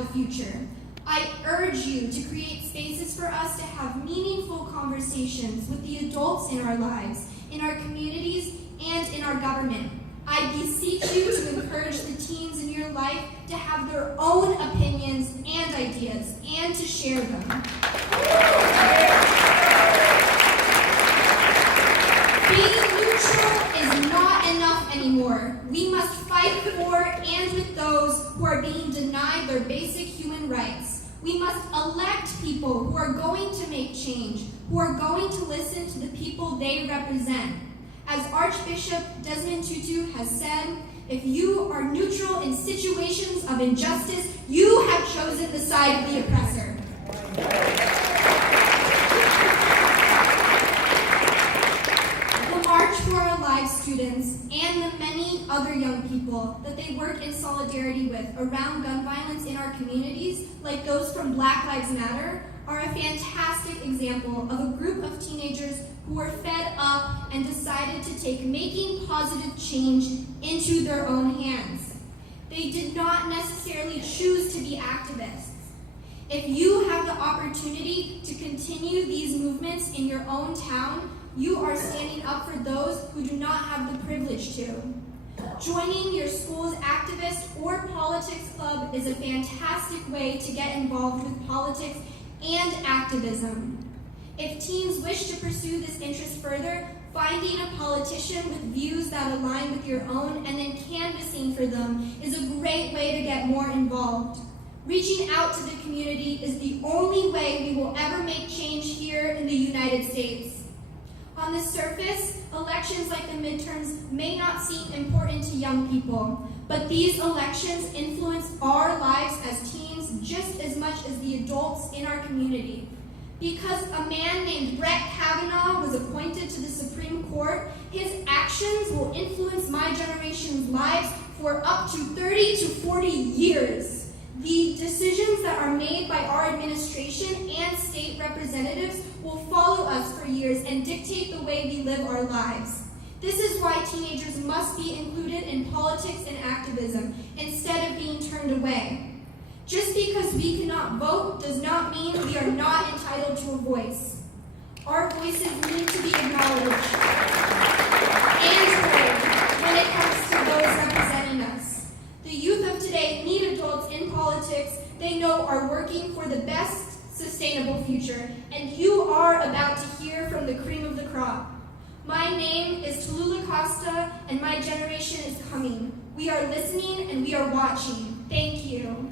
the future. I urge you to create spaces for us to have meaningful conversations with the adults in our lives, in our communities, and in our government. I beseech you to encourage the teens in your life to have their own opinions and ideas, and to share them. Being neutral is not enough anymore. We must fight for and with those who are being denied their basic human rights. We must elect people who are going to make change, who are going to listen to the people they represent. As Archbishop Desmond Tutu has said, if you are neutral in situations of injustice, you have chosen the side of the oppressor. The March for Our Lives students and the many other young people that they work in solidarity with around gun violence in our communities, like those from Black Lives Matter, are a fantastic example of a group of teenagers who were fed up and decided to take making positive change into their own hands. They did not necessarily choose to be activists. If you have the opportunity to continue these movements in your own town, you are standing up for those who do not have the privilege to. Joining your school's activist or politics club is a fantastic way to get involved with politics and activism. If teens wish to pursue this interest further, finding a politician with views that align with your own and then canvassing for them is a great way to get more involved. Reaching out to the community is the only way we will ever make change here in the United States. On the surface, elections like the midterms may not seem important to young people, but these elections influence our lives as teens just as much as the adults in our community. Because a man named Brett Kavanaugh was appointed to the Supreme Court, his actions will influence my generation's lives for up to 30 to 40 years. The decisions that are made by our administration and state representatives will follow us for years and dictate the way we live our lives. This is why teenagers must be included in politics and activism instead of being turned away. Just because we cannot vote does not mean we are not entitled to a voice. Our voices need to be acknowledged and heard when it comes to those representing us. The youth of today need adults in politics they know are working for the best sustainable future, and you are about to hear from the cream of the crop. My name is Tallulah Costa, and my generation is coming. We are listening and we are watching. Thank you.